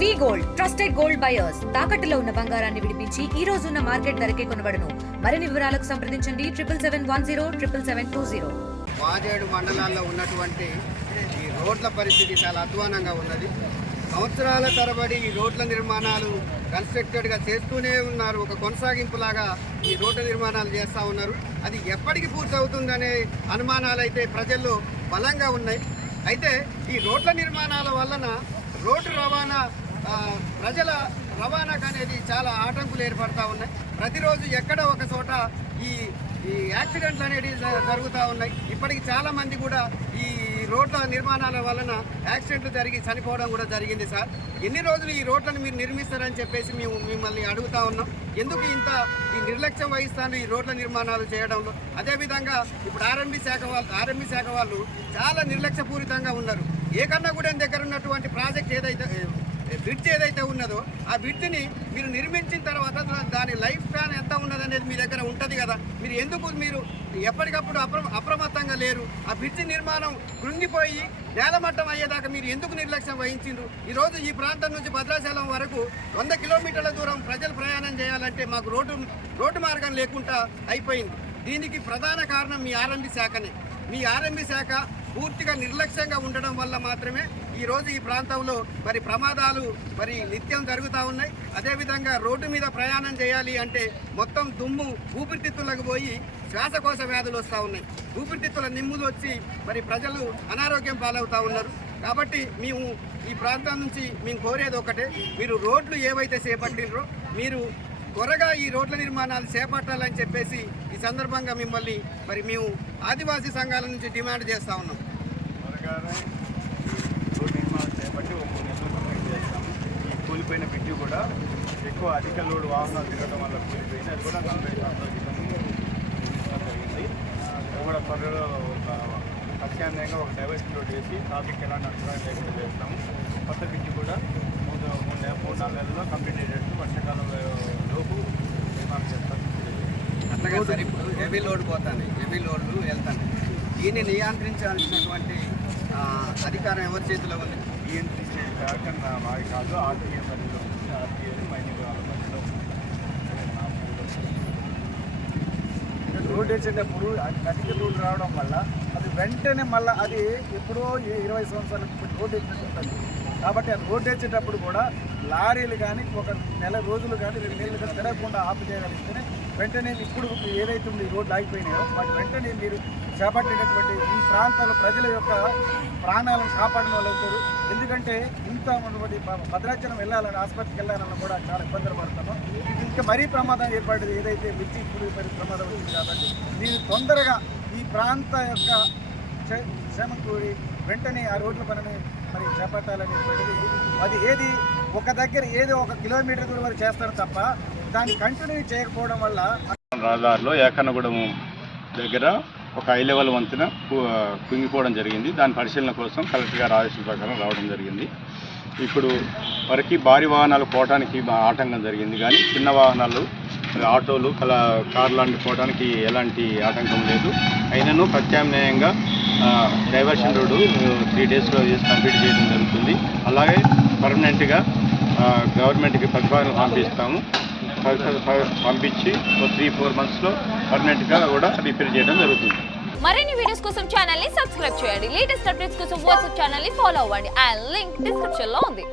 వి gold trusted gold buyers తాకట్టులో ఉన్న బంగారాన్ని విడిపించి ఈ రోజు ఉన్న మార్కెట్ ధరకే కొనబడును. మరిన్ని వివరాలకు సంప్రదించండి 77107720. వాజేడు మండలాల్లో ఉన్నటువంటి ఈ రోడ్ల పరిస్థితి చాలా అధ్వానంగా ఉన్నది. సంవత్సరాల తరబడి ఈ రోడ్ల నిర్మాణాలు కన్స్ట్రక్టెడ్గా చేస్తూనే ఉన్నారు. ఒక కొనసాగింపులాగా ఈ రోడ్ల నిర్మాణాలు చేస్తూ ఉన్నారు. అది ఎప్పటికి పూర్తవుతుందనే అనుమానాలు అయితే ప్రజల్లో బలంగా ఉన్నాయి. అయితే ఈ రోడ్ల నిర్మాణాల వలన రోడ్డు రవాణా ప్రజల రవాణాకు అనేది చాలా ఆటంకులు ఏర్పడతా ఉన్నాయి. ప్రతిరోజు ఎక్కడ ఒక చోట ఈ యాక్సిడెంట్లు అనేవి జరుగుతూ ఉన్నాయి. ఇప్పటికి చాలామంది కూడా ఈ రోడ్ల నిర్మాణాల వలన యాక్సిడెంట్లు జరిగి చనిపోవడం కూడా జరిగింది. సార్, ఎన్ని రోజులు ఈ రోడ్లను మీరు నిర్మిస్తారని చెప్పేసి మేము మిమ్మల్ని అడుగుతా ఉన్నాం. ఎందుకు ఇంత ఈ నిర్లక్ష్యం వహిస్తాను ఈ రోడ్ల నిర్మాణాలు చేయడంలో? అదేవిధంగా ఇప్పుడు ఆర్ఎంబీ శాఖ వాళ్ళు చాలా నిర్లక్ష్యపూరితంగా ఉన్నారు. ఏకన్నగూడెం దగ్గర ఉన్నటువంటి ప్రాజెక్ట్ బ్రిడ్జ్ ఏదైతే ఉన్నదో ఆ బ్రిడ్జ్ని మీరు నిర్మించిన తర్వాత దాని లైఫ్ స్పాన్ ఎంత ఉన్నదనేది మీ దగ్గర ఉంటుంది కదా. మీరు ఎప్పటికప్పుడు అప్రమత్తంగా లేరు? ఆ బ్రిడ్జ్ నిర్మాణం కృంగిపోయి నేలమట్టం అయ్యేదాకా మీరు ఎందుకు నిర్లక్ష్యం వహించిండ్రు? ఈరోజు ఈ ప్రాంతం నుంచి భద్రాచలం వరకు 100 కిలోమీటర్ల దూరం ప్రజలు ప్రయాణం చేయాలంటే మాకు రోడ్డు మార్గం లేకుండా అయిపోయింది. దీనికి ప్రధాన కారణం మీ ఆర్ఎంబీ శాఖనే. మీ ఆర్ఎంబీ శాఖ పూర్తిగా నిర్లక్ష్యంగా ఉండడం వల్ల మాత్రమే ఈరోజు ఈ ప్రాంతంలో ప్రమాదాలు నిత్యం జరుగుతూ ఉన్నాయి. అదేవిధంగా రోడ్డు మీద ప్రయాణం చేయాలి అంటే మొత్తం దుమ్ము ఊపిరితిత్తులకు పోయి శ్వాసకోశ వ్యాధులు వస్తూ ఉన్నాయి. ఊపిరితిత్తుల నిమ్ములు వచ్చి ప్రజలు అనారోగ్యం పాలవుతూ ఉన్నారు. కాబట్టి మేము ఈ ప్రాంతం నుంచి మేము కోరేది ఒకటే, మీరు రోడ్లు ఏవైతే చేపట్టినరో మీరు త్వరగా ఈ రోడ్ల నిర్మాణాలు చేపట్టాలని చెప్పేసి ఈ సందర్భంగా మిమ్మల్ని మేము ఆదివాసీ సంఘాల నుంచి డిమాండ్ చేస్తూ ఉన్నాం. రోడ్ నిర్మాణం చేపట్టి 3 నెలలు కంప్లీట్ చేస్తాము. ఈ కూలిపోయిన బ్రిడ్జి కూడా ఎక్కువ అధిక లోడ్ వాహనాలు తిరగడం వల్ల కూలిపోయింది. అది కూడా 40 క్రితం నిర్మించడం జరిగింది. అది కూడా త్వరలో ప్రత్యామ్నాయంగా ఒక డైవర్షన్ రోడ్ వేసి ట్రాఫిక్ ఎలాంటి అంతరాయం లేకుండా చేస్తాము. కొత్త బ్రిడ్జి కూడా 3-4 నెలల్లో కంప్లీట్ అయ్యేటట్టు వర్షాకాలం లోపు నిర్మాణం చేస్తాం. అట్లాగే సార్, ఇప్పుడు హెవీ లోడ్లు వెళ్తాను. దీన్ని నియంత్రించాల్సినటువంటి అధికారం ఎవరి చేతిలో ఉంది? నియంత్రించే కార్యక్రమం మాది కాదు, ఆర్టీఏ పరిధిలో ఉంది. ఆర్టీఏ మైనింగ్ వాళ్ళ మధ్యలో రోడ్ వేసేటప్పుడు అధిక రోడ్డు రావడం వల్ల అది వెంటనే మళ్ళీ అది ఎప్పుడో 20 సంవత్సరాల రోడ్డు వేసినట్టు. కాబట్టి అది రోడ్డు వేసేటప్పుడు కూడా లారీలు కానీ ఒక నెల రోజులు కానీ 2 నెలలు కానీ తిరగకుండా ఆపు చేయగలిగితేనే వెంటనే ఇప్పుడు ఏదైతే ఉంది రోడ్లు ఆగిపోయినాయో వాటి వెంటనే మీరు చేపట్టేటటువంటి ఈ ప్రాంతాల ప్రజల యొక్క ప్రాణాలను కాపాడిన వాళ్ళు అవుతారు. ఎందుకంటే ఇంత భద్రాచలం వెళ్ళాలని ఆసుపత్రికి వెళ్ళాలని కూడా చాలా ఇబ్బందులు పడుతున్నాం. ఇది ఇంకా మరీ ప్రమాదం ఏర్పడింది. ఏదైతే మిర్చి ఇప్పుడు ప్రమాదం వచ్చింది. కాబట్టి మీరు తొందరగా ఈ ప్రాంత యొక్క శ్రమ కూడి వెంటనే ఆ రోడ్ల పనిని చేపట్టాలనేటువంటిది అది ఏది ఒక దగ్గర ఏదో 1 కిలోమీటర్ దూరం వరకు చేస్తారు తప్ప దాన్ని కంటిన్యూ చేయకపోవడం వల్ల రహదారిలో ఏకన్నగూడెం దగ్గర ఒక హై లెవెల్ వంతెన కుంగిపోవడం జరిగింది. దాని పరిశీలన కోసం కలెక్టర్ గారి ఆదేశాల ప్రకారం రావడం జరిగింది. ఇప్పుడు వరకు భారీ వాహనాలు పోవడానికి ఆటంకం జరిగింది, కానీ చిన్న వాహనాలు ఆటోలు కార్ లాంటి పోవడానికి ఎలాంటి ఆటంకం లేదు. అయినను ప్రత్యామ్నాయంగా డైవర్షన్ రోడ్డు 3 డేస్లో కంప్లీట్ చేయడం జరుగుతుంది. అలాగే పర్మనెంట్గా గవర్నమెంట్కి ప్రతిపాదన పంపించి 3-4 మంత్స్లో పర్మనెంట్గా కూడా రిపేర్ చేయడం జరుగుతుంది. మరిన్ని వీడియోస్ కోసం ఛానల్ ని సబ్స్క్రైబ్ చేయండి. లేటెస్ట్ అప్డేట్స్ కోసం వాట్సాప్ ఛానల్ ని ఫాలో అవ్వండి. ఆ లింక్ డిస్క్రిప్షన్ లో ఉంది.